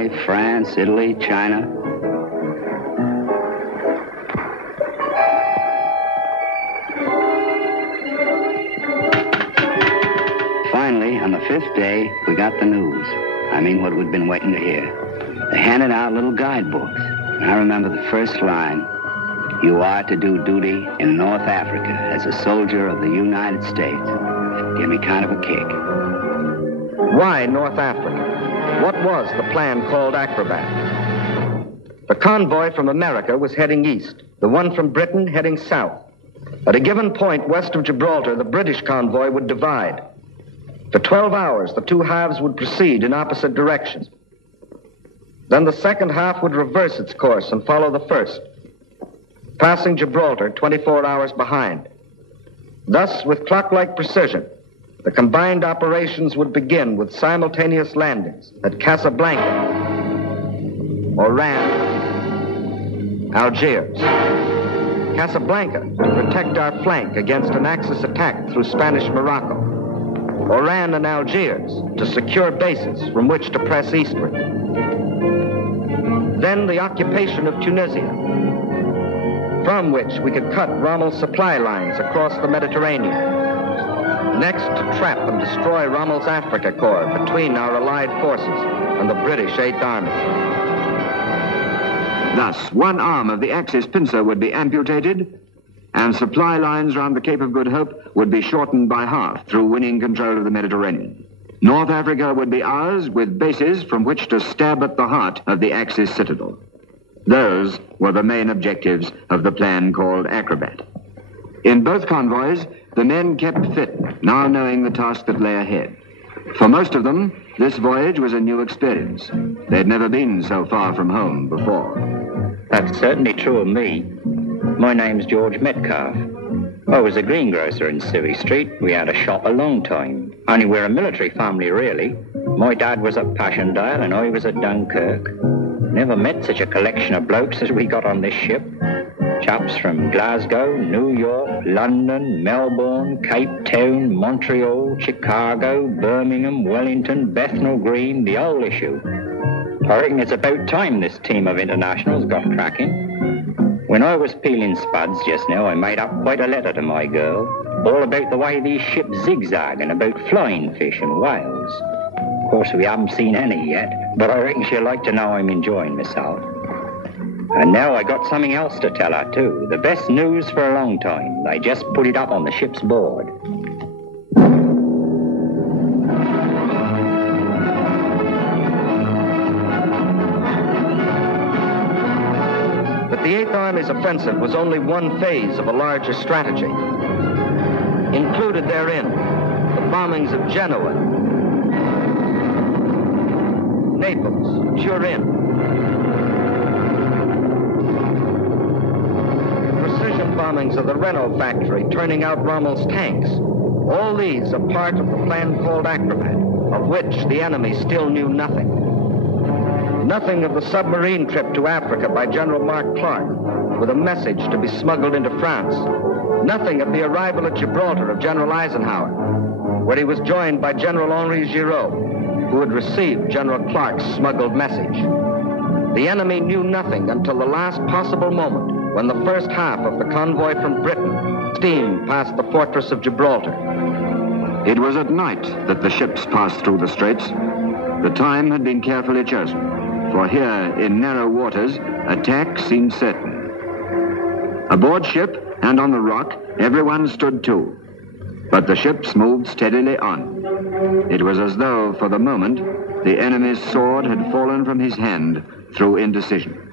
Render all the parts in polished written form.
Norway, France, Italy, China. Finally, on the fifth day, we got the news. I mean, what we'd been waiting to hear. They handed out little guidebooks. And I remember the first line, "You are to do duty in North Africa as a soldier of the United States." Gave me kind of a kick. Why North Africa? What was the plan called Acrobat? The convoy from America was heading east, the one from Britain heading south. At a given point west of Gibraltar, the British convoy would divide. For 12 hours, the two halves would proceed in opposite directions. Then the second half would reverse its course and follow the first, passing Gibraltar 24 hours behind. Thus, with clock-like precision, the combined operations would begin with simultaneous landings at Casablanca, Oran, Algiers. Casablanca to protect our flank against an Axis attack through Spanish Morocco. Oran and Algiers to secure bases from which to press eastward. Then the occupation of Tunisia, from which we could cut Rommel's supply lines across the Mediterranean. Next, to trap and destroy Rommel's Africa Corps between our allied forces and the British 8th Army. Thus, one arm of the Axis pincer would be amputated, and supply lines round the Cape of Good Hope would be shortened by half through winning control of the Mediterranean. North Africa would be ours, with bases from which to stab at the heart of the Axis citadel. Those were the main objectives of the plan called Acrobat. In both convoys, the men kept fit, now knowing the task that lay ahead. For most of them, this voyage was a new experience. They'd never been so far from home before. That's certainly true of me. My name's George Metcalf. I was a greengrocer in Surrey Street. We had a shop a long time. Only we're a military family, really. My dad was at Passchendaele and I was at Dunkirk. Never met such a collection of blokes as we got on this ship. Chaps from Glasgow, New York, London, Melbourne, Cape Town, Montreal, Chicago, Birmingham, Wellington, Bethnal Green, the whole issue. I reckon it's about time this team of internationals got cracking. When I was peeling spuds just now, I made up quite a letter to my girl, all about the way these ships zigzag and about flying fish and whales. Of course, we haven't seen any yet, but I reckon she'll like to know I'm enjoying myself. And now I got something else to tell her, too. The best news for a long time. They just put it up on the ship's board. But the 8th Army's offensive was only one phase of a larger strategy. Included therein, the bombings of Genoa, Naples, Turin, bombings of the Renault factory, turning out Rommel's tanks. All these are part of the plan called Acrobat, of which the enemy still knew nothing. Nothing of the submarine trip to Africa by General Mark Clark, with a message to be smuggled into France. Nothing of the arrival at Gibraltar of General Eisenhower, where he was joined by General Henri Giraud, who had received General Clark's smuggled message. The enemy knew nothing until the last possible moment, when the first half of the convoy from Britain steamed past the fortress of Gibraltar. It was at night that the ships passed through the straits. The time had been carefully chosen, for here in narrow waters, attack seemed certain. Aboard ship and on the rock, everyone stood to. But the ships moved steadily on. It was as though, for the moment, the enemy's sword had fallen from his hand through indecision.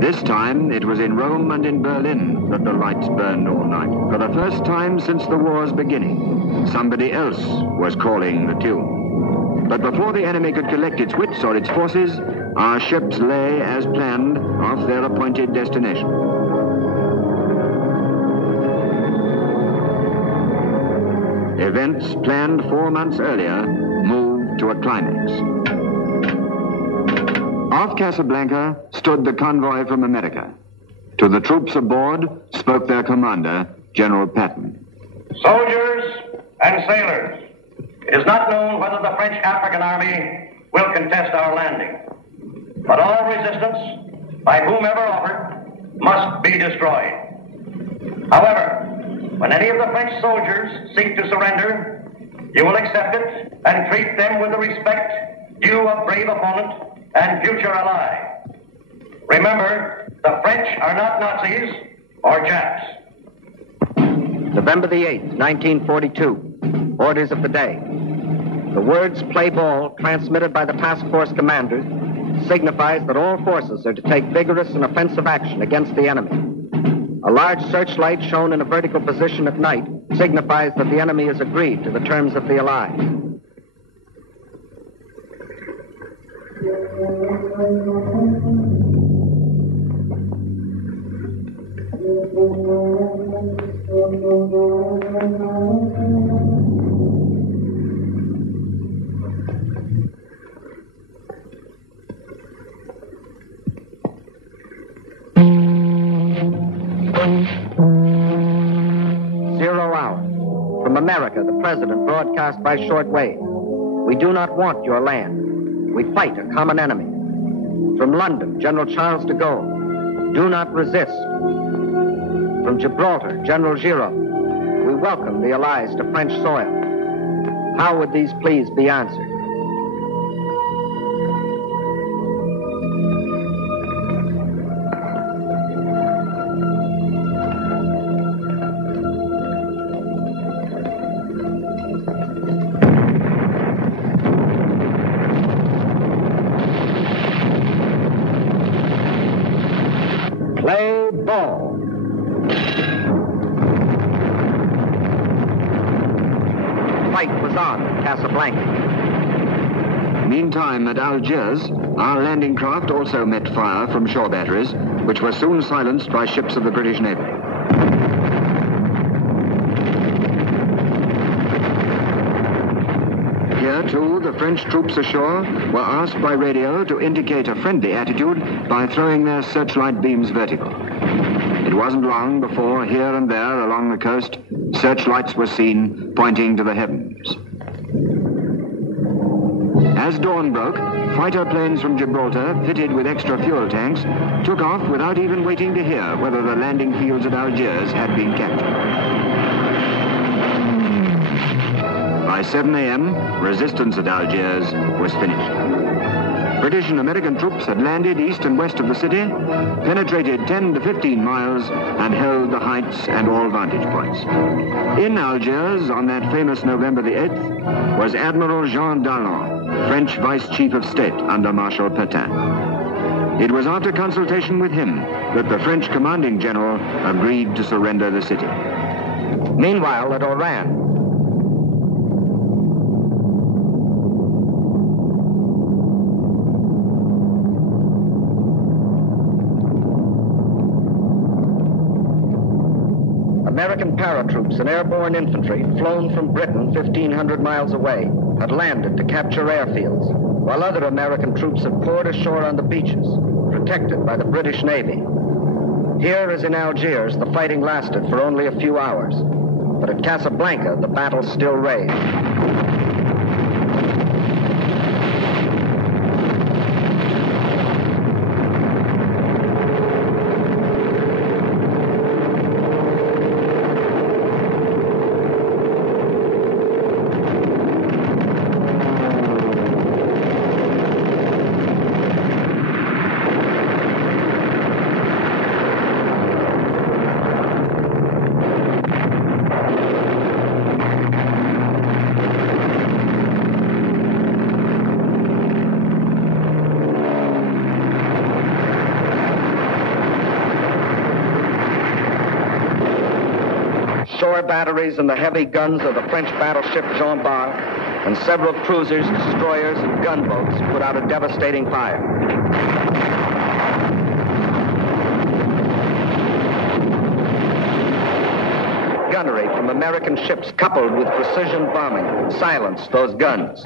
This time, it was in Rome and in Berlin that the lights burned all night. For the first time since the war's beginning, somebody else was calling the tune. But before the enemy could collect its wits or its forces, our ships lay, as planned, off their appointed destination. Events planned 4 months earlier moved to a climax. Off Casablanca stood the convoy from America. To the troops aboard spoke their commander, General Patton. Soldiers and sailors, It is not known whether the French African army will contest our landing, but all resistance, by whomever offered, must be destroyed. However, when any of the French soldiers seek to surrender, you will accept it and treat them with the respect due a brave opponent and future ally. Remember, the French are not Nazis or Japs. November the 8th, 1942. Orders of the day. The words "play ball," transmitted by the task force commanders, signifies that all forces are to take vigorous and offensive action against the enemy. A large searchlight shown in a vertical position at night signifies that the enemy has agreed to the terms of the Allies. From America, the president broadcast by shortwave. We do not want your land. We fight a common enemy. From London, General Charles de Gaulle. Do not resist. From Gibraltar, General Giraud. We welcome the Allies to French soil. How would these pleas be answered? Play ball. Fight was on at Casablanca. Meantime, at Algiers, our landing craft also met fire from shore batteries, which were soon silenced by ships of the British Navy. Here, too, the French troops ashore were asked by radio to indicate a friendly attitude by throwing their searchlight beams vertical. It wasn't long before, here and there along the coast, searchlights were seen pointing to the heavens. As dawn broke, fighter planes from Gibraltar, fitted with extra fuel tanks, took off without even waiting to hear whether the landing fields at Algiers had been captured. By 7 a.m., resistance at Algiers was finished. British and American troops had landed east and west of the city, penetrated 10 to 15 miles, and held the heights and all vantage points. In Algiers, on that famous November the 8th, was Admiral Jean Dallon, French Vice Chief of State under Marshal Pétain. It was after consultation with him that the French commanding general agreed to surrender the city. Meanwhile, at Oran, American paratroops and airborne infantry, flown from Britain 1,500 miles away, had landed to capture airfields, while other American troops had poured ashore on the beaches, protected by the British Navy. Here, as in Algiers, the fighting lasted for only a few hours, but at Casablanca, the battle still raged. Shore batteries and the heavy guns of the French battleship Jean Bart and several cruisers, destroyers, and gunboats put out a devastating fire. Gunnery from American ships coupled with precision bombing silenced those guns.